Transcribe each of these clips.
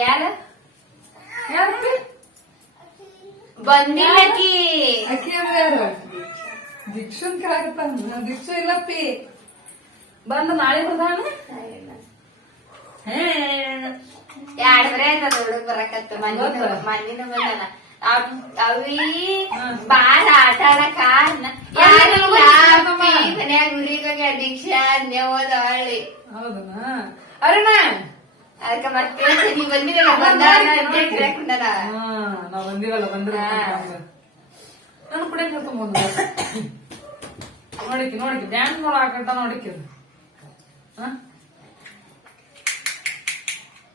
ಯಾರ? ಬಂದಿಲ್ಲಕಿ ಅಕ್ಕಿ. ಅಂದ್ರೆ ಯಾರು? ದೀಕ್ಷನ್ ಕೇಳಾಕತ್ತ ದೀಕ್ಷು ಇಲ್ಲಪ್ಪಿ ಬಂದ ನಾಳೆ ಬರ್ದಾನ? ಎರಡ್ ಬರೇ ಆಯ್ತದ ಹುಡುಗ ಬರಕತ್ತ. ಮನ್ನಿನ ಮನ್ನಿನ ಬಂದನ ಅವ್- ಬಾಳ ಆಟ ಆಡಕ ಮನ್ಯಾಗ ಊರಿಗೋಗಿ ದೀಕ್ಷಾ ನೇವದ ಹೊಳ್ಳಿ ಹೌದನ? ಅರೇನಾ ಅದಕ್ಕ ಮತ್ತೆ ನೀ ಬಂದಿರಲ್ಲ ಬಂದಾರ ಕೇಳ್ಕೊಂಡಾರ ಹಾ ನಾವ್ ಬಂದಿವಲ್ಲ ಬಂದ್ರ ನಾನು ಕೂಡ ಕರ್ಕೊಂಡ್ ನೋಡಿಕಿ ನೋಡಿಕಿ ಡ್ಯಾನ್ಸ್ ನೋಡ ಹಾಕಂತ ನೋಡಿಕಿ ಹ?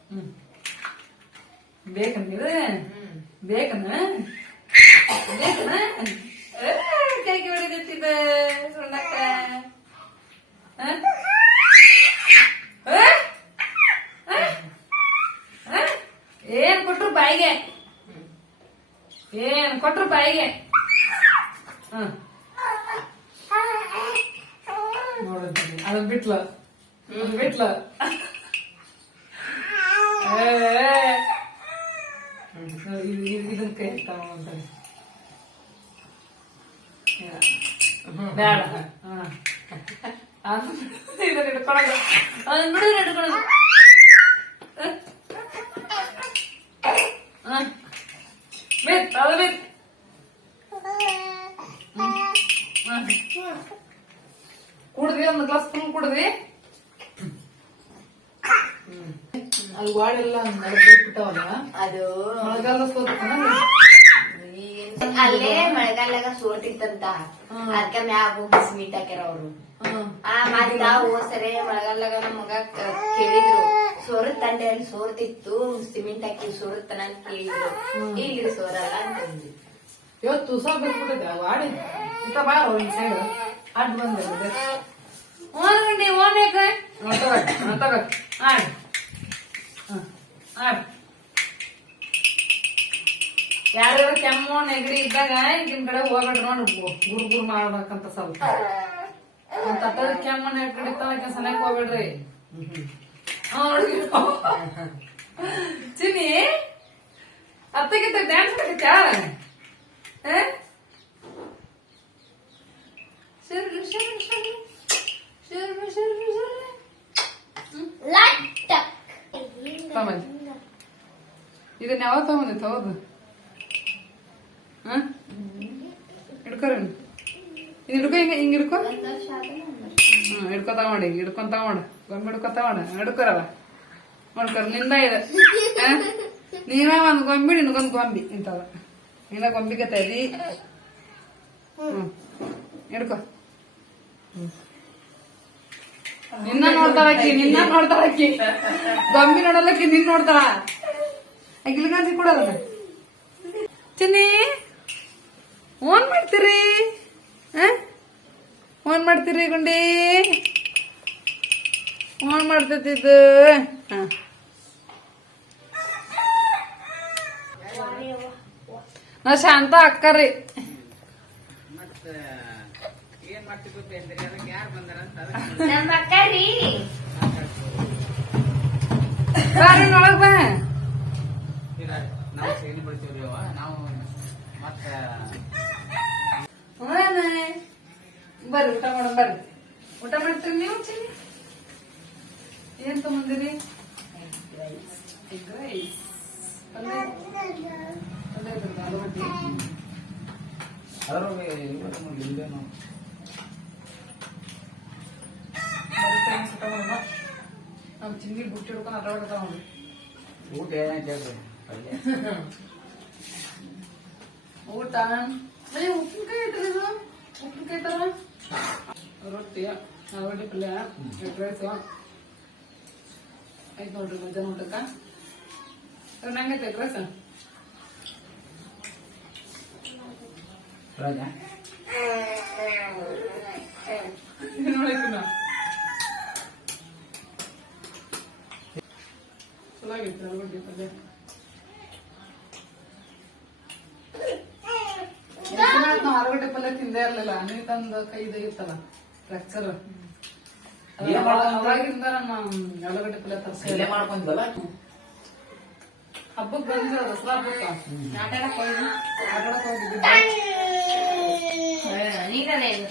ಹ್ಮ್. ಬೇಕಂತೀರ ಬೇಕನ ಬೇಕನ ಏ, ಕೈಗೆ ಹೊಡಿದಿಟ್ಟಿದ ಸಣ್ಣಕ್ಕ ಹ? ಹ? ಹ? ಹ? ಏನ್ ಕೊಟ್ರು ಬಾಯಿಗೆ ಏನ್ ಕೊಟ್ರು ಬಾಯಿಗೆ ಹ ನೋಡಿದ್ದೀನಿ ಅದನ್ ಬಿಟ್ಲ ಅದನ್ ಬಿಟ್ಲ ಏ, ಏ. ಇದು- ಇದು- ಇದನ್ ಕೈ ಎತ್ತಾವ ಅಂತಾನೆ. ಇಲ್ಲ. ಬೇಡ ಹ. ಅದನ್ನ ಇದನ್ನ ಹಿಡ್ಕೊಳೋದು. ಅದನ್ನ ಬಿಡು, ಇದನ್ನ ಅದು. ಕುಡ್ದ್ವಿ ಒಂದು ಗ್ಲಾಸ್ ಫುಲ್ ಕುಡ್ದ್ವಿ. ಅಲ್ಲಿ ವಾಡೆಲ್ಲ ನಡೆದಿಟ್ಬಿಟ್ಟವಲ್ಲ ಅದು. ಮಳೆಗಾಲ ಏನ್- ಅಲ್ಲೇ ಮಳೆಗಾಲಾಗ ಸೋತಿತ್ತಂತ. ಅದಕ್ಕೆ ಮ್ಯಾಗ ಹೋಗಿ ಮೀಟ್ ಹಾಕ್ಯಾರ ಅವ್ರು. ಆ ಮತ್ತ ಹೋಸರೆ ಮಳೆಗಾಲದಾಗ ನಮಗ ಮಗ ಕೇಳಿದ್ರು ಸೋರುತ್ತಂಡೆ ಅಲ್ಲಿ ಸೋರ್ತಿತ್ತು ಸಿಮೆಂಟ್ ಹಾಕಿ ಸೋರುತ್ತನ ಅಂತ ಕೇಳಿದ್ರು. ಈಗ ಸೋರಲ್ಲ ಅಂತಂದ್ವಿ ಇವತ್ತು ತುಸ ಬಿಟ್ಬಿಟ್ಟಿದೆ ವಾಡಿ. ಇಂತ ಬಾ ಒಂದ್ ಸೈಡ್. ಅಡ್ ಬಂದ್ರೆ ಆಡ್ ಆಡ್ ಯಾರ್ಯಾರ ಕೆಮ್ಮು ನೆಗಡಿ ಇದ್ದಾಗ ಈಗಿನ ಕಡೆ ಹೋಗ್ಬೇಡ್ರಿ ನೋಡಿ ಗುರು ಗುರು ಮಾಡ್ಬೇಕಂತ ಸ್ವಲ್ಪ ತಟ್ಟದ ಕೆಮ್ಮು ನೆಗಡಿ ಸನಕ್ ಹೋಗ್ಬೇಡ್ರಿ. ಚಿನ್ನಿ ಅತ್ತಗಿತ್ತ ಡ್ಯಾನ್ಸ್ ಕಲಿತಾ ಹ? ಶರ್ರು, ಶರ್ರು, ಶರ್ರು. ಶರ್ರು, ಶರ್ರು, ಶರ್ರು. ತಗೊಂಬಂದೆ. ಇದನ್ನ ಯಾವಾಗ ತಗೊಂಡಿತ್ತು ಹೌದು ಹಿಡ್ಕೊರಿ ಇದು ಹಿಡ್ಕೊ, ಹಿಂಗೆ ಹಿಂಗೆ ಹಿಡ್ಕೊ. ಹ್ಞೂ ಹಿಡ್ಕೊತ ತಗೊಂಡಿ ಹಿಡ್ಕೊಂತ ತಗೊಂಡ. ಗೊಂಬೆ ಹಿಡ್ಕೊ, ತಗೊಂಡ. ಹಿಡ್ಕೊರವ ನೋಡ್ಕೊರ ನಿಂದ ಇದೆ? ನೀನ ಒಂದು ಗೊಂಬಿ, ನಿನ್ಗೊಂದ್ ಗೊಂಬಿ ಇಂತವ ನೀನ ಗೊಂಬಿಗೆ ತದಿ ಹ್ಮ್. ಹಿಡ್ಕೊ. ನಿನ್ನ ನೋಡ್ತಾಳಕ್ಕಿ ನಿನ್ನ ನೋಡ್ತಾಳಕ್ಕಿ ಗೊಂಬಿ ನೋಡಲಕ್ಕಿ ನಿನ್ ನೋಡ್ತಾಳ. ಅಗಿಲ್ಗಾಂಜಿ ಕೊಡಲ್ಲ ಚಿನ್ನಿ! ಓನ್ ಮಾಡ್ತೀರಿ? ಹ? ಓನ್ ಮಾಡ್ತೀರಿ ಗುಂಡಿ? ಓನ್ ಮಾಡ್ತೈತಿದ್ದು ಹಾಂ. ನಾ ಶಾಂತ ಅಕ್ಕರಿ ನಮ್ಮ ಅಕ್ಕ ರೀ ಬಾರಿ ಒಳಗ್ ಬಾ. ನಾವು ಬರ್ರಿ ಊಟ ಮಾಡೋಣ ಬರ್ರಿ. ಊಟ ಮಾಡ್ತೀರಿ ನೀವು ಚಿನ್ನಿ ಏನ್ ತಗೊಂಡಿರಿ ಎಗ್ ರೈಸ್ ಪಲ್ಯ ಪಲ್ಯ ಇದ್ರದ್ದು ಆಲೂಗಡ್ಡೆ. ಅದ್ರೊಳಗೆ ಇಲ್ಲೇನು ಬರ್ರಿ friends, ಊಟ ಮಾಡೋಣ. ನಾವು ಚಿಂಗಿ ಬುಟ್ಟಿ ಹಿಡ್ಕೊಂಡು ಅದ್ರೊಳಗೆ ತಗೊಂಡ್ರಿ ಊಟ ಏನೈತೆ ಹೇಳ್ರಿ? ಪಲ್ಯ? ಊಟ? ಅಯ್ಯ ಉಪ್ಪಿನಕಾಯಿ ಇಟ್ರಿ ಇದು. ಉಪ್ಪಿನಕಾಯಿ ತರ. ರೊಟ್ಟಿ ರೊಟ್ಟಿ ಪಲ್ಯ ಎಗ್ ರೈಸ್. ಆಯ್ತು ನೋಡ್ರಿ ಮಧ್ಯಾಹ್ನ ಊಟಕ್ಕ. ನಂಗೈತೆ ಎಗ್ ರೈಸ್. ನೋಡಕ್ಕೆ ನಾ ಆಲೂಗಡ್ಡೆ ಪಲ್ಯ ಎಷ್ಟ್ ದಿನ ಆಯ್ತ್ ನಾವ್ ಆಲೂಗಡ್ಡೆ ಪಲ್ಯ ತಿಂದೇ ಇರ್ಲಿಲ್ಲ. ನೀವ್ ತಂದ ಕೈ ಇತ್ತಲ್ಲ ಫ್ರಾಕ್ಚರ್ ಏನ್ ಮಾಡ್ಕೊಂಡ್ ಅವಾಗಿಂದ ನಮ್ಮ ಆಲೂಗಡ್ಡೆ ಪಲ್ಯ ತರ್ಸಿ ಇಲ್ಲೇ ಮಾಡ್ಕೊಂಡ್ವಲ್ಲ ಹಬ್ಬಕ್ ಬಂದಿದ್ರು ದಸರಾ ಹಬ್ಬಕ್ಕ. ಆಟ ಆಡಕ್ ಹೋಗಿದ್ವಿ ಆಟ ಆಡಕ್ ಹೋಗಿದ್ವಿ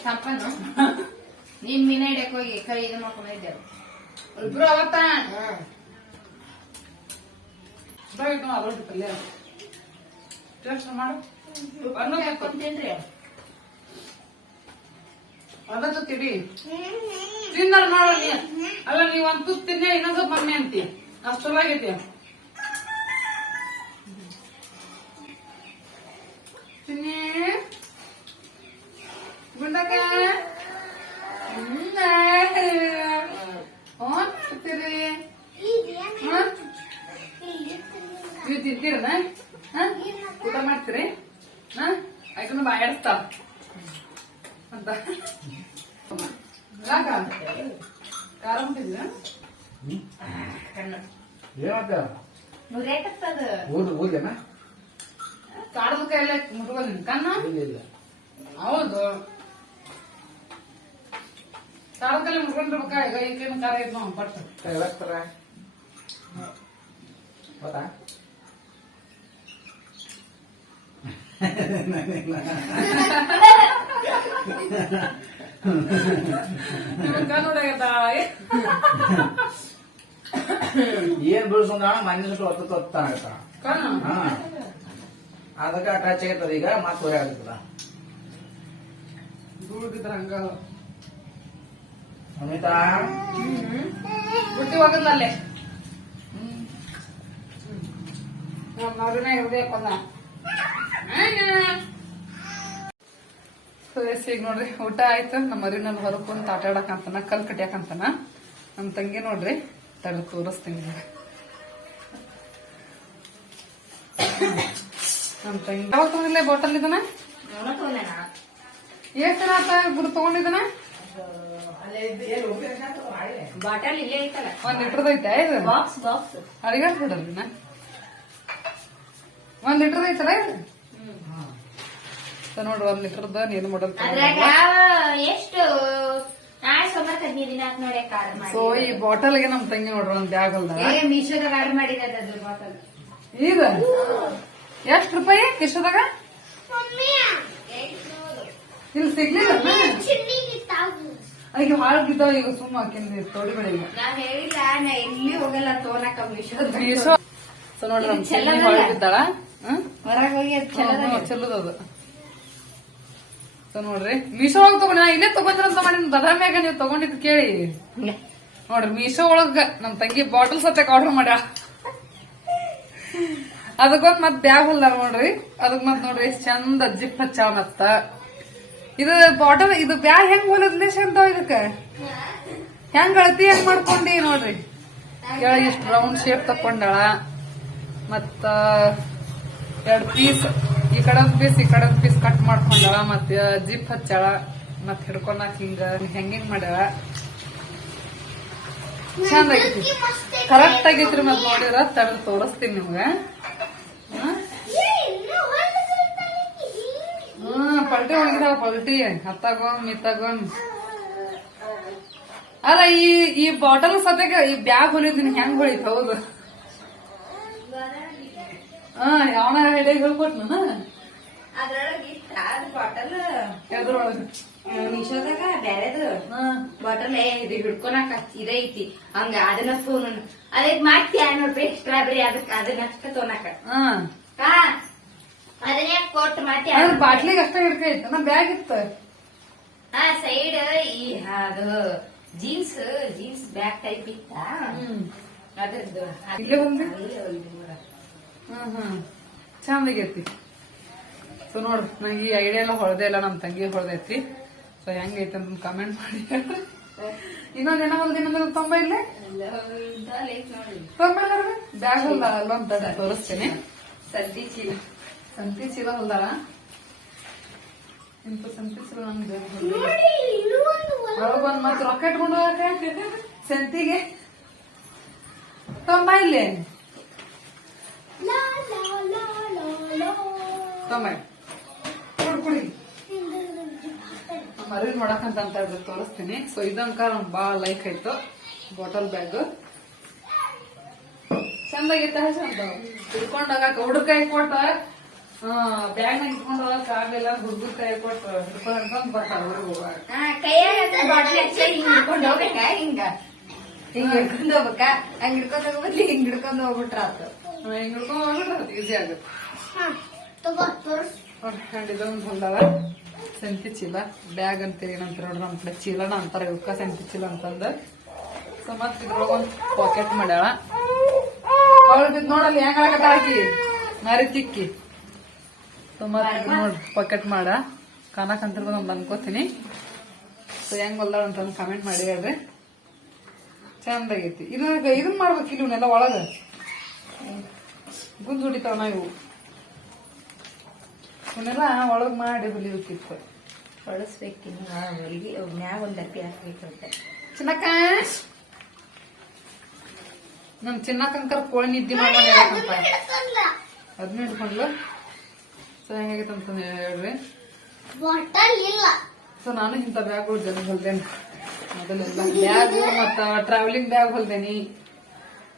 ಸಂಪನ್ನು? ನೀನ್ ಮೀನ ಹಿಡಿಯಕ್ ಹೋಗಿ ಕೈ ಇದು ಮಾಡ್ಕೊಂಡಿದ್ದೆವು ಇಬ್ರು ಅವತ್ತ? ಬೇಕು ಅದ್ರೊಟ್ಟು ಪಲ್ಯ. ಟೇಸ್ಟ್ ಮಾಡು. ಅನ್ನ. ತಿನ್ರಿ ಅದಕ್ಕೆ ತಿಳಿ ತಿನ್ನಲ್ ನೋಡ ನೀ. ಅಲ್ಲ ನೀವ್ ಒಂದು ತುತ್ತು ತಿನ್ನೆ ಇನ್ನೊಂದ್ ಸ್ವಲ್ಪ ಮಮ್ಮಿ ಅಂತಿ ಅಷ್ಟು ಚಲೋ ಆಗೈತಿ ತಿನ್ನಿ. ಹ್ಮ್, ತಿಂತೀರಿ? ಊಟ ಮಾಡ್ತೀರಿ? ಹಾ? ಆಯ್ತು ಬಾಯಾಡಿಸ್ತಾವ ಊದ್ಲೇನ ಕಾಡದ ಕೈಯಲ್ಲ ಮುಟ್ಕೋದಿನಿ ಕಣ್ಣ ಇಲ್ಲ ಇಲ್ಲ ಹೌದು ಕಾಡದ ಕೈಲಿ ಮುಟ್ಕೊಂಡಿರ್ಬೇಕ ಈಗ ಈಗೇನು ಖಾರ ಐತ್ ನಾವು ಪಟ್ಟು ಯಾವತ್ತರ ಗೊತ್ತಾ ಕಣ್ಣುಡಾಗತ್ತ ಏನ್ ಬೀಳ್ಸಂದ್ರ ಮನೆ ಹೊತ್ತ ತೊತ್ತಾಗತ್ತ ಕಣ್ಣು ಹಾ. ಅದಕ್ಕೆ ಅಟ್ಯಾಚ್ ಆಗತ್ತದ ಈಗ ಮತ್ತೆ ಹೊರೆ ಹಂಗ. ಅಮಿತಾ? ಬುಟ್ಟಿ ಹೋಗಲ್ಲ ನಮ್ಮ ಮಗನ ಇರ್ಬೇಕಲ್ಲ ಈಗ ನೋಡ್ರಿ ಊಟ ಆಯ್ತು. ನಮ್ಮ ಮರಿನಲ್ಲಿ ಹೊರಗೆ ಕುಂತ ಆಟ ಆಡಕಂತಾನ ಕಲ್ ಕಟ್ಯಾಕಂತಾನ. ನಮ್ಮ ತಂಗಿ ನೋಡ್ರಿ ತಡ ತೋರಿಸ್ತೀನಿ. ನಮ್ಮ ತಂಗಿ ಯಾವಾಗ ತಗೊಂಡಿಲ್ಲ ಬಾಟಲ್ ಇದನ್ನ? ಎಷ್ಟು ದಿನ ಆತ ಗುರು ತಗೊಂಡಿದನ ಬಾಟಲ್ ಇಲ್ಲೇ ಐತಲ್ಲ. ಒಂದ್ ಲೀಟರ್ದ ಐತೆ ಇದು ಬಾಕ್ಸ್ ಬಾಕ್ಸ್ ಅಡಿಗಾಡ್ ಬಿಡಲ್ರಿ ಒಂದ್ ಲೀಟರ್ ಐತಲ್ಲ ಇದು? ಸೊ ನೋಡ್ರಿ ಒಂದ್ ಲೀಟರ್ದ ನೀರು ಮಾಡಲ್ ಅದ್ರಾಗ ಎಷ್ಟು ಸೊ ಈ ಬಾಟಲ್ಗೆ ನಮ್ ತಂಗಿ ನೋಡ್ರಿ ಒಂದ್ ಬ್ಯಾಗ್ ಅಲ್ದ ಏ ಮೀಶೋದಾಗ ಆರ್ಡರ್ ಮಾಡಿದ ಅದು ಬಾಟಲ್ ಈಗ? ಎಷ್ಟ್ ರೂಪಾಯಿ ಕಿಶೋದಾಗ ಇಲ್ಲಿ ಸಿಗ್ಲಿಲ್ಲ ಅದಕ್ಕೆ ಹಾಳು ಬಿದ್ದಾವ ಈಗ ಸುಮ್ಮ ಹಾಕಿಂದ ತೋಡಿ ಬೆಳಿಗ್ಗೆ ನಾ ಹೇಳಿಲ್ಲ ನಾ ಎಲ್ಲಿ ಹೋಗಲ್ಲ ತೋನಕ ಮೀಶೋ ಸೊ ನೋಡ್ರಿ ನಮ್ ಚೆಲ್ಲ ಹಾಳು ಬಿದ್ದಾಳ? ಹ್ಮ್? ಹೊರಗೆ ಹೋಗಿ ಅದು ಚಲೋ ಚಲೋದದು ಸೊ ನೋಡ್ರಿ. ಮೀಶೋ ಒಳಗ್ ತಗೊಂಡ ಇಲ್ಲೇ ತಗೊಂಡ್ರಂತ ಮಾಡಿ ಬದಾಮ್ಯಾಗ ನೀವು ತಗೊಂಡಿದ್ ಕೇಳಿ. ನೋಡ್ರಿ ಮೀಶೋ ಒಳಗ ನಮ್ ತಂಗಿ ಬಾಟಲ್ ಸತ್ಯಕ್ ಆರ್ಡರ್ ಮಾಡ ಅದಕ್ಕೊಂದ್ ಮತ್ ಬ್ಯಾಗ್ ಹೊಲ್ದಾರ ನೋಡ್ರಿ. ಅದಕ್ ಮತ್ ನೋಡ್ರಿ ಎಷ್ಟ್ ಚಂದ ಜಿಪ್ ಹಚ್ಚಾವ ಮತ್ತ. ಇದು ಬಾಟಲ್ ಇದು ಬ್ಯಾಗ್ ಹೆಂಗ್ ಹೊಲದ್ಲೆ ಅಂತ ಇದಕ್ಕ? ಹೆಂಗ್ ಅಳತಿ ಹೆಂಗ್ ಮಾಡ್ಕೊಂಡಿ ನೋಡ್ರಿ. ಕೆಳಗೆ ಇಷ್ಟು ರೌಂಡ್ ಶೇಪ್ ತಕೊಂಡಳ ಮತ್ತ ಎರಡ್ ಪೀಸ್ ಈ ಕಡೆ ಪೀಸ್ ಈ ಕಡೆ ಒಂದ್ ಪೀಸ್ ಕಟ್ ಮಾಡ್ಕೊಂಡಳ ಮತ್ತ ಜಿಪ್ ಹಚ್ಚಳ. ಮತ್ ಹಿಡ್ಕೊಳಕ್ ಹಿಂಗ ಹೆಂಗಿಂಗ್ ಮಾಡ್ಯಾಳ. ಚಂದ ಆಗೈತಿ. ಕರೆಕ್ಟ್ ಆಗೈತ್ರಿ ಮತ್ ನೋಡಿದ್ರ ತಡೆದು ತೋರಿಸ್ತೀನಿ ನಿಮ್ಗೆ? ಹ್ಮ್ ಪಲ್ಟಿ ಒಣಗಿದಾವ ಪಲ್ಟಿ. ಹತ್ತಾಗೋ ಮಿತ್ತಾಗೊಮ್ ಅಲ್ಲ, ಈ ಈ ಬಾಟಲ್ ಸದ್ಯಕ್ಕೆ ಈ ಬ್ಯಾಗ್ ಹೊಲಿದೀನಿ ಹೆಂಗ್ ಹೊಳಿತ ಹೌದು. ಹಾ ಯಾವನ ಹಿಡಿಯಾಗ ಹೇಳ್ಕೊಟ್ನ ಅದ್ರೊಳಗೆ ಇಷ್ಟ ಬಾಟಲ್ ಎದ್ರೊಳಗ ಮೀಶೋದಾಗ ಬ್ಯಾರೆದು. ಬಾಟಲ್ ಇದು ಹಿಡ್ಕೊಳಕ ಇದ ಐತಿ. ಹಂಗ ಅದನ್ನ ಫೋನ್ ಅದಕ್ ಮಾಡ್ತಿ ನೋಡ್ರಿ ಸ್ಟ್ರಾಬೆರಿ ಅದಕ್ಕ ಅದನ್ನ ಅಷ್ಟ ತೋನಕ ಹಾ. ಅದನ್ನೇ ಕೊಟ್ಟು ಮಾಡ್ತಿ ಅದ್ರ ಬಾಟ್ಲಿಗೆ ಅಷ್ಟ ಹಿಡ್ಕೈತ ನಾ ಬ್ಯಾಗ್ ಇತ್ತು. ಹಾ ಸೈಡ್ ಈ ಅದು ಜೀನ್ಸ್ ಜೀನ್ಸ್ ಬ್ಯಾಗ್ ಟೈಪ್ ಇತ್ತ? ಅದ್ರದ್ದು ಇಲ್ಲೇ ಬಂದ್ರಿ? ಅಲ್ಲೇ ಒಂದು ಮೂರ. ಹ್ಮ್ ಹ್ಮ್. ಚಂದ ಆಗೈತಿ. ಸೊ ನೋಡ್ರಿ ನಂಗೆ ಈ ಐಡಿಯಾ ಎಲ್ಲ ಹೊಳ್ದೆ ಇಲ್ಲ ನಮ್ಮ ತಂಗಿ ಹೊಳ್ದೈತಿ ಸೊ ಹೆಂಗೈತೆ ಅಂತ ಕಮೆಂಟ್ ಮಾಡಿ. ಇನ್ನೊಂದ್ ಏನೋ ಒಂದು ಇನ್ನೊಂದು ತೊಂಬ ಇಲ್ಲೇ ಬ್ಯಾಗ್ ಹೊಲ್ದ ಅಂತ ತಡ ತೋರಿಸ್ತೇನೆ. ಸಂತಿ ಚೀಲ. ಸಂತಿ ಚೀಲ ಹೊಲ್ದಾರ? ಇಂತ ಸಂತಿ ಚೀಲ ನಮ್ದು ಒಳಗ್ ಒಂದ್ ಮತ್ ರೊಕ್ಕ ಇಟ್ಕೊಂಡು ಸಂತಿಗೆ? ತೊಂಬ ಇಲ್ಲೇ ಅರೇಂಜ್ ಮಾಡಕಂತ ಅಂತ ಇದ್ರೆ ತೋರಿಸ್ತೀನಿ. ಸೊ ಇದಂಕ ನಂಗೆ ಭಾಳ ಲೈಕ್ ಆಯ್ತು. ಬಾಟಲ್ ಬ್ಯಾಗ್ ಚಂದಾಗಿತ್ತ ಚಂದ. ಹಿಡ್ಕೊಂಡಾಗ ಹುಡುಕಾಯಿ ಕೊಟ್ಟ ಬ್ಯಾಗ್ ನಾಗ ಇಟ್ಕೊಂಡು ಹೋಗಕ್ ಆಗಲ್ಲ ಗುಡ್ಗುಡ್ ಕೈ ಕೊಟ್ಟು ಹಿಡ್ಕೊಂಡ್ ಬರ್ತಾವ ಹಿಡ್ಕೊಂಡ್ ಹೋಗ್ಬೇಕಾ ಹಿಂಗ? ಹಿಂಗ್ ಹಿಡ್ಕೊಂಡ್ ಹೋಗ್ಬೇಕಾ? ಹಂಗ ಹಿಡ್ಕೊಂಡ್ ಹೋಗ್ಬಿಟ್ಲಿ ಹಿಂಗ್ ಹಿಡ್ಕೊಂಡ್ ಹೋಗ್ಬಿಟ್ರ ಆತು ಹಿಂಗ್ ಹಿಡ್ಕೊಂಡ್ ಹೋಗ್ಬಿಟ್ರೆ ಈಸಿ ಆಗುತ್ತೆ ನೋಡ್ರಿ ಇದೊಂದು ಹೊಲ್ದವ. ಸಂತಿ ಚೀಲ ಬ್ಯಾಗ್ ಅಂತೀರಿ ಏನಂತಾರ ನೋಡ್ರಿ ನಮ್ಮ ಕಡೆ ಚೀಲನ ಅಂತಾರೆ ಇವಕ್ಕ ಸಂತಿ ಚೀಲ ಅಂತಂದ. ಸೊ ಮತ್ ಇದ್ರೊಳಗ ಒಂದ್ ಪಾಕೆಟ್ ಮಾಡ್ಯಾಳ. ಅವಳು ಬಿದ್ ನೋಡಲ್ಲಿ ಹೆಂಗ್ ಹಾಕಿ ಮಾರಿ ತಿಕ್ಕಿ ಸೊ ನೋಡಿ ಇದ್ ನೋಡ್ರಿ ಪಾಕೆಟ್ ಮಾಡ. ಕಾಣಕ್ ಅಂತ ಅನ್ಕೋತೀನಿ. ಸೊ ಹೆಂಗ್ ಹೊಲ್ದಾಳ ಅಂತ ಕಮೆಂಟ್ ಮಾಡಿ ಹೇಳ್ರಿ. ಚಂದಾಗೈತಿ. ಇದನ್ನ ಇದನ್ ಮಾಡ್ಬೇಕು ಇಲ್ಲಿ ಇವನ್ನೆಲ್ಲ ಒಳಗ. ಗುಂಜ್ ಹೊಡಿತಾವ ನಾವು ಇವು. ಇವನ್ನೆಲ್ಲ ಒಳಗ್ ಮಾಡಿ ಹೊಲಿಬೇಕಿತ್ತು ಹೊಳಸ್ಬೇಕಿನ್ನು ಹೊಲಿಗೆ ಮ್ಯಾಗ ಒಂದ್ ಅಪ್ಪಿ ಹಾಕ್ಬೇಕಂತ. ಚಿನ್ನಕ್ಕ! ನಮ್ಮ ಚಿನ್ನಕ್ಕಂಕರ್ ಕೋಳಿ ನಿದ್ದೆ ಹೇಳಕ್ಕಂತ. ಅದನ್ನ ಹಿಡ್ಕೊಂಡ್ಲು. ಸೊ ಹೆಂಗಾಗೈತೆ ಅಂತ ಹೇಳ್ರಿ. ಬಾಟಲ್ ಇಲ್ಲ. ಸೊ ನಾನು ಇಂಥ ಬ್ಯಾಗ್ ಹೊಲ್ದೇನೆ ಮೊದಲೆಲ್ಲ ಬ್ಯಾಗು ಮತ್ತ ಟ್ರಾವೆಲಿಂಗ್ ಬ್ಯಾಗ್ ಹೊಲ್ದೇನಿ.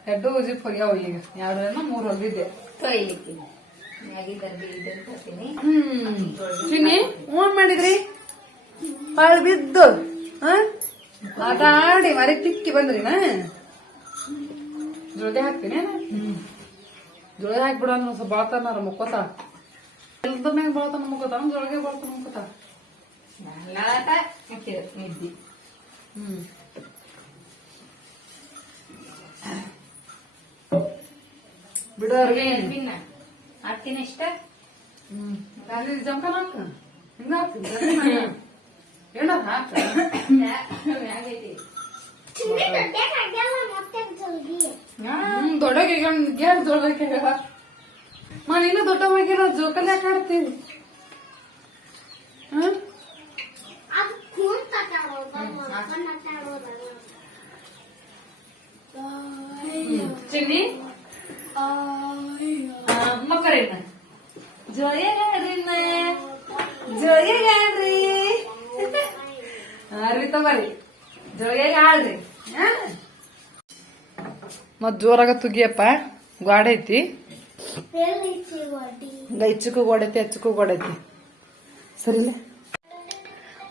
ಎರಡು ಉಜಿ ಹೋಗ್ಯಾವ ಈಗ. ಎರಡೇನೋ ಮೂರ್ ಹೊಲ್ದಿದ್ದೆ ತೊಳಿಲಿಕ್ಕೆ ಹ್ಮ್. ಚಿನ್ನಿ ಏನ್ ಮಾಡಿದ್ರಿ? ಬಾಳ್ ಬಿದ್ದು. ಹ? ಆಟ ಆಡಿ ಮರಿ ತಿಕ್ಕಿ ಬಂದ್ರಿನ ಜೋಳಗೆ ಹಾಕ್ತೀನಿ ಜೋಳಗೆ ಹಾಕ್ಬಿಡ ಸ್ವಲ್ಪ ಬಾಳ್ತಾರ ಮುಕ್ಕೋತ. ಎಲ್ದ ಮ್ಯಾಗ ಬಾಳ್ತಾನ ಮುಕ್ಕೋತ? ಜೋಳಗೆ ಬಾಳ್ತಾನ ಮುಕ್ಕೋತ? ನಿದ್ದಿ. ಹ್ಮ್. ಬಿಡೋರ್ಗೆ ಭಿನ್ನ ಹಾಕ್ತೀನಿ ಇಷ್ಟ ಅಲ್ಲಿ ಜಂಕನ ಹಾಕ ಹಿಂಗ ಹಾಕ್ತೀನಿ ಏನ ಹಾಕ ದೊಡ್ಡ ಗೇಟ್ ದೊಡ್ಡ ನಾನು ಇನ್ನೂ ದೊಡ್ಡ ಮಗಿರೋ ಜೋಕಲ್ಲಿ ಯಾಕೆ ಆಡ್ತೀನಿ ಹ್ಮ್ ಚಿನ್ನಿ ಮಕ್ಕಳೇನ ರೀ ಜೊಯಗಾಡ್ರಿ. ಅರ್ವಿ ತಗೋರಿ. ಜೊಯಗಾಡ್ರಿ. ಮತ್ ಜೋರಾಗ ತುಗಿಯಪ್ಪ. ಗಾಡ ಐತಿ. ಹೆಚ್ಚಕ್ಕೂ ಗೋಡೈತಿ ಹೆಚ್ಚಕ್ಕೂ ಗೋಡೈತಿ ಸರಿಲ್ಲ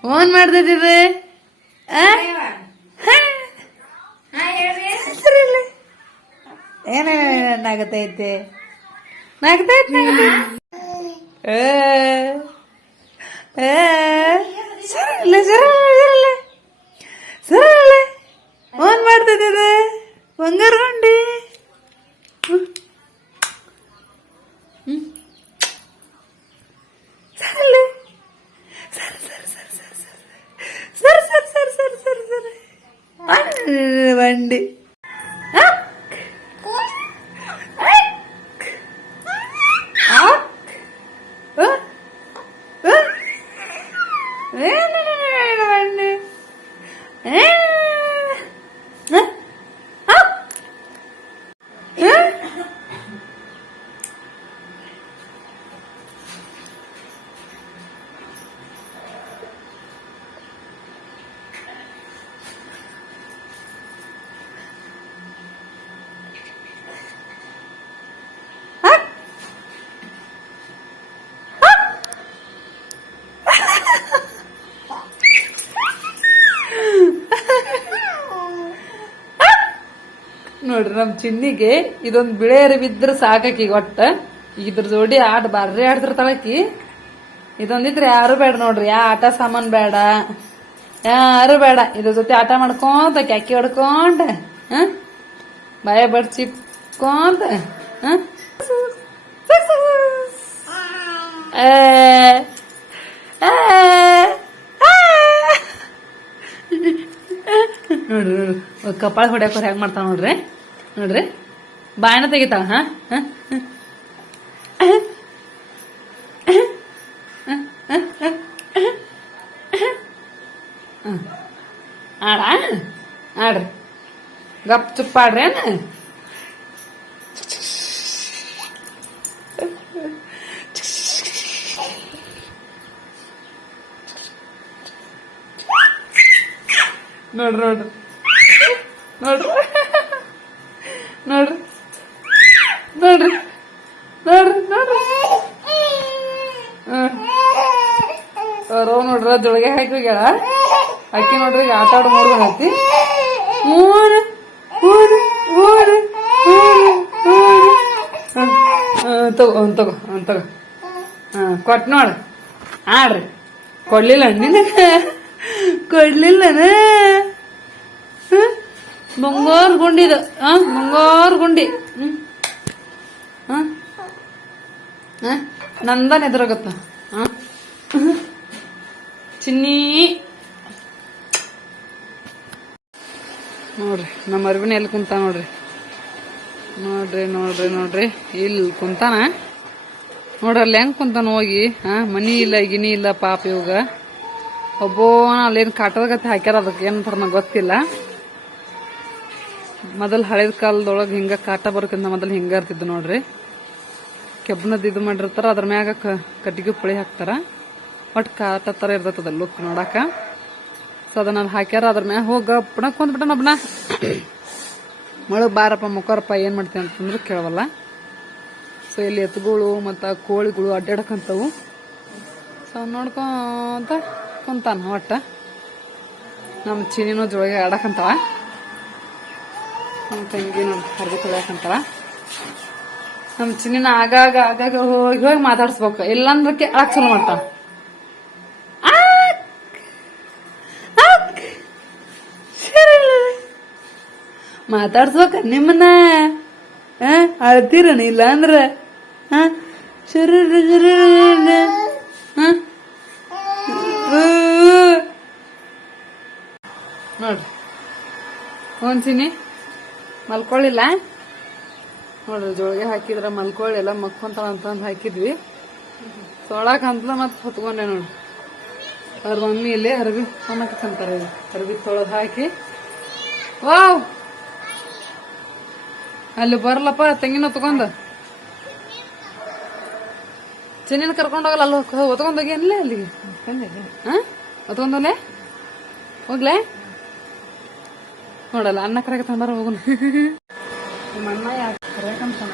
ಓನ್ ಮಾಡ್ದಿದ್ದಿದೆ ಇದು? ಏನೇನಾಗತೈತೆ ನಾಗತೈತೆ ಸರಳೆ ಸರಳೆ ಸರಳೆ ಫೋನ್ ಮಾಡ್ತಿದ್ದೆ ಬಂಗಾರ ಗುಂಡಿ Ven, ನೋಡ್ರಿ, ನಮ್ ಚಿನ್ನಿಗೆ ಇದೊಂದ್ ಬಿಳೆ ಅರಿವಿದ್ರ ಸಾಕಿ ಒಟ್ಟ. ಇದ್ರ ಜೋಡಿ ಆಟ ಬಾರ್ರಿ ಆಡ್ತಿರ್ತಾಳಕಿ ಇದೊಂದಿದ್ರೆ ಯಾರು ಬೇಡ ನೋಡ್ರಿ, ಯಾ ಆಟ ಸಾಮಾನ್ ಬೇಡ, ಯಾರು ಬೇಡ. ಇದ್ರ ಜೊತೆ ಆಟ ಮಾಡ್ಕೊಂತ, ಕ್ಯಾಕಿ ಹೊಡ್ಕೊಂಡ ಹ? ಬಾಯ ಬಡ್ ಚಿಪ್ಕೊಂತ, ಹ? ನೋಡ್ರಿ ಕಪಾಳ ಹೊಡ್ಯಾಕ ಹೆಂಗ್ ಮಾಡ್ತಾವ ನೋಡ್ರಿ. ನೋಡ್ರಿ ಬಾಯನ ತೆಗಿತಾಳ ಹಾ. ಆಡ ಆಡ್ರಿ. ಗಪ್ ಚುಪ್ ಆಡ್ರಿ ಏನು ನೋಡ್ರಿ ನೋಡ್ರಿ. ನೋಡ್ರಿ. ಜೊಳಗೆ ಹಾಕಿ ಹೋಗ್ಯಾಳ. ಅಕ್ಕಿ ನೋಡ್ರಿ ಆಟ ಆಡೋ ಮೂರು ಬಂದೈತಿ ಮೂರು ಮೂರು ಮೂರು ತಗೋ, ಅವ್ನ್ ತಗೋ ಅವ್ನ್ ತಗೋ. ಹಾ, ಕೊಟ್ ನೋಡ. ಆಡ್ರಿ. ಕೊಡ್ಲಿಲ್ಲ ನಿನ್ನ ಕೊಡ್ಲಿಲ್ಲ ಬಂಗಾರ ಗುಂಡಿದು ಮುಂಗೋರ್ ಬಂಗಾರ ಗುಂಡಿ. ಹ್ಮ್. ಹ? ಹಾಂ? ನಂದನ್ ಎದುರಾಗತ್ತ. ಹ? ಚಿನ್ನಿ. ನೋಡ್ರಿ, ನಮ್ಮ ಅರಿವಿನ ಎಲ್ಲಿ ಕುಂತ ನೋಡ್ರಿ? ನೋಡ್ರಿ ನೋಡ್ರಿ ನೋಡ್ರಿ. ಇಲ್ಲಿ ಕುಂತಾನ? ನೋಡ್ರಲ್ಲಿ ಹೆಂಗ್ ಕುಂತಾನ ಹೋಗಿ? ಹಾ, ಮನಿ ಇಲ್ಲ, ಗಿನಿ ಇಲ್ಲ, ಪಾಪ ಇವಾಗ. ಒಬ್ಬೋ ಅಲ್ಲೇನ್ ಕಾಟದಗತ್ತೆ ಹಾಕ್ಯಾರ, ಅದಕ್ಕೆ ಏನಂತಾರ ನಂಗೆ ಗೊತ್ತಿಲ್ಲ. ಮೊದಲ್ ಹಳೇದ ಕಾಲದೊಳಗೆ ಹಿಂಗ ಕಾಟ ಬರೋಕ್ಕಿಂತ ಮೊದಲು ಹಿಂಗ ಇರ್ತಿದ್ದು ನೋಡ್ರಿ. ಕೆಬ್ಬನದ್ದು ಇದು ಮಾಡಿರ್ತಾರ, ಅದ್ರ ಮ್ಯಾಗ ಕಟ್ಟಿಗೆ ಪುಳಿ ಹಾಕ್ತಾರ. ಒಟ್ ಕಾಟ ತರ ಇರ್ತದ ಲುಕ್ ನೋಡಾಕ. ಸೊ ಅದನ್ನ ಅದು ಹಾಕ್ಯಾರ, ಅದ್ರ ಮ್ಯಾಗ ಹೋಗ ಪುಣ ಕುಂದ್ಬಿಟ್ಟನ ಒಬ್ಬನ ಮೊಳಗ್ ಬಾರಪ್ಪ, ಮುಖರಪ್ಪ ಏನ್ ಮಾಡ್ತೀನಿ ಅಂತಂದ್ರೆ ಕೇಳವಲ್ಲ. ಸೊ ಇಲ್ಲಿ ಎತ್ತುಗಳು ಮತ್ತು ಕೋಳಿಗಳು ಅಡ್ಡಾಡಕಂತವು ಸೊ ನೋಡ್ಕೊಂತ ಕುಂತಾನ ಒಟ್ಟ. ನಮ್ಮ ಚೀನಿನೂ ಜೊಳಗೆ ಆಡಕಂತವ ನಮ್ಮ ತಂಗಿ ನಮ್ಮ ಕರ್ದು ನಮ್ಮ ಚಿನ್ನಿನ ಆಗಾಗ ಆಗಾಗ ಹೋಗಿ ಹೋಗಿ ಮಾತಾಡಿಸ್ಬೇಕು. ಇಲ್ಲಾಂದ್ರೆ ಕೇಳಕ್ ಚಲೋ ಮಾಡ್ತಾಳ. ಮಾತಾಡ್ಸ್ಬೇಕ ನಿಮ್ಮನ್ನ? ಆ, ಅಳ್ತೀರಣ ಇಲ್ಲ ಅಂದ್ರ? ಆ? ಶುರು. ನೋಡ್ರಿ ಒಂದ್ಸಿನಿ ಮಲ್ಕೊಳ್ಳಿಲ್ಲ? ನೋಡ್ರಿ ಜೋಳಿಗೆ ಹಾಕಿದ್ರ ಮಲ್ಕೊಳ್ಳಿಲ್ಲ ಮಕ್ಕೊಂತಾಳ ಅಂತಂದ್ ಹಾಕಿದ್ವಿ. ಸೊಳಕ್ ಅಂತ ಮತ್ತೆ ಹೊತ್ಕೊಂಡೆ ನೋಡ್ರಿ ಅವ್ರ ಮಮ್ಮಿ ಇಲ್ಲಿ ಅರ್ಬಿ ಹೊನ್ನಕಂತಾರ ಅರ್ಬಿ ತೊಳೆದ್ ಹಾಕಿ. ವಾವ್! ಅಲ್ಲಿ ಬರ್ಲಪ್ಪ, ತೆಂಗಿನ ತಗೊಂಡ. ಚೆನ್ನಿನ ಕರ್ಕೊಂಡು ಹೋಗಲ್ಲ, ಅಲ್ಲಿ ಹೊತ್ಕೊಂಡ್ ಹೋಗಿ ಅಲ್ಲೇ ಅಲ್ಲಿಗೆ. ಹಾಂ ಹೋಗ್ಲೆ? ನೋಡಲ್ಲ, ಅನ್ನ ಕರೆಗೆ ತಂಬಾರ ಹೋಗುನ. ನಿಮ್ಮ ಅಣ್ಣ ಯಾಕೆ ಕರೆಯಕಂತಾನ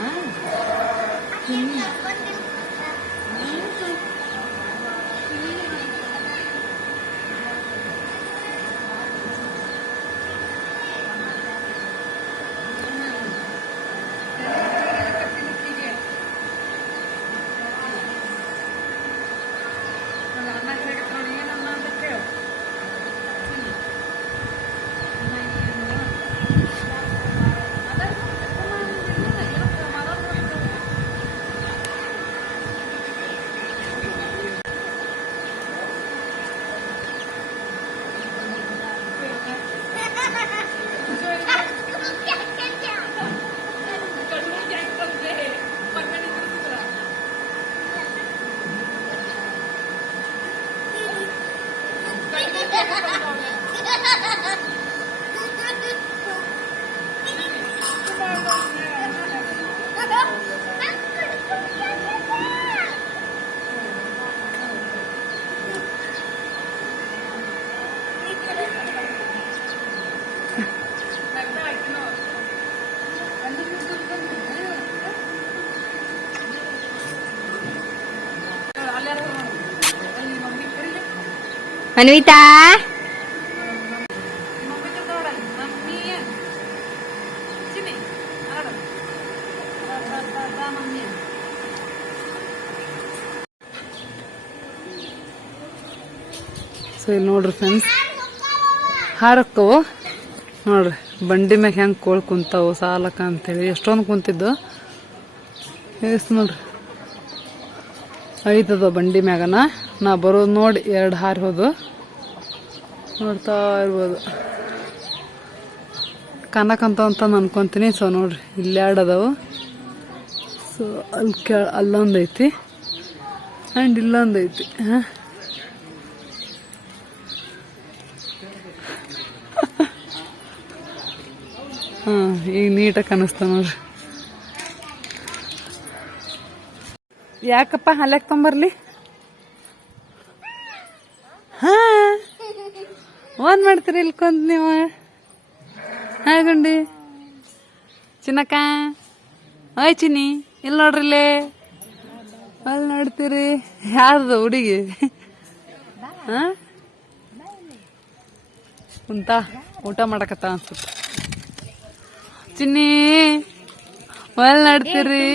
ಅನ್ವಿತಾ? ಸೊ ಇಲ್ಲಿ ನೋಡ್ರಿ ಫ್ರೆಂಡ್ಸ್ ಹಾರಕ್ಕವು? ನೋಡ್ರಿ, ಬಂಡಿ ಮ್ಯಾಗ ಹೆಂಗೆ ಕೋಳ್ ಕುಂತಾವು ಸಾಲಕ್ಕ ಅಂತೇಳಿ, ಎಷ್ಟೊಂದು ಕುಂತಿದ್ದು. ಎಷ್ಟು ನೋಡ್ರಿ. ಐತದ ಬಂಡಿ ಮ್ಯಾಗನ. ನಾ ಬರೋದು ನೋಡಿ ಎರಡು ಹಾರಿ ಹೋದು. ನೋಡ್ತಾ ಇರ್ಬೋದು. ಕನಕಂತ ಅಂತ ಅನ್ಕೊತೀನಿ ಸೊ ನೋಡ್ರಿ, ಇಲ್ಲಿ ಸೊ ಅಲ್ಲಿ ಕೆ ಅಲ್ಲೊಂದು ಐತಿ. ಆ್ಯಂಡ್ ಇಲ್ಲೊಂದು ಐತಿ, ಹಾಂ. ಹಾಂ, ಈಗ ನೀಟಾಗಿ ಕಾಣಿಸ್ತಾವ ನೋಡ್ರಿ. ಯಾಕಪ್ಪ ಹಾಲ್ಯಾಕ್ ತೊಂಬರ್ಲಿ? ಓನ್ ಮಾಡ್ತೀರಿ ಇಲ್ಕೊಂತ ನೀವು? ಹಾ, ಗುಂಡಿ. ಚಿನ್ನಕ್ಕ. ಓಯ್, ಚಿನ್ನಿ. ಇಲ್ಲಿ ನೋಡ್ರಿ ಇಲ್ಲೇ. ಅಲ್ಲಿ ನೋಡ್ತೀರಿ. ಯಾರ್ದು ಹುಡುಗಿ? ಹಾ? ಕುಂತ ಊಟ ಮಾಡಕತ್ತ ಅನ್ಸುತ್ತೆ. ಚಿನ್ನಿ ಒಲ್ ನೋಡ್ತೀರಿ.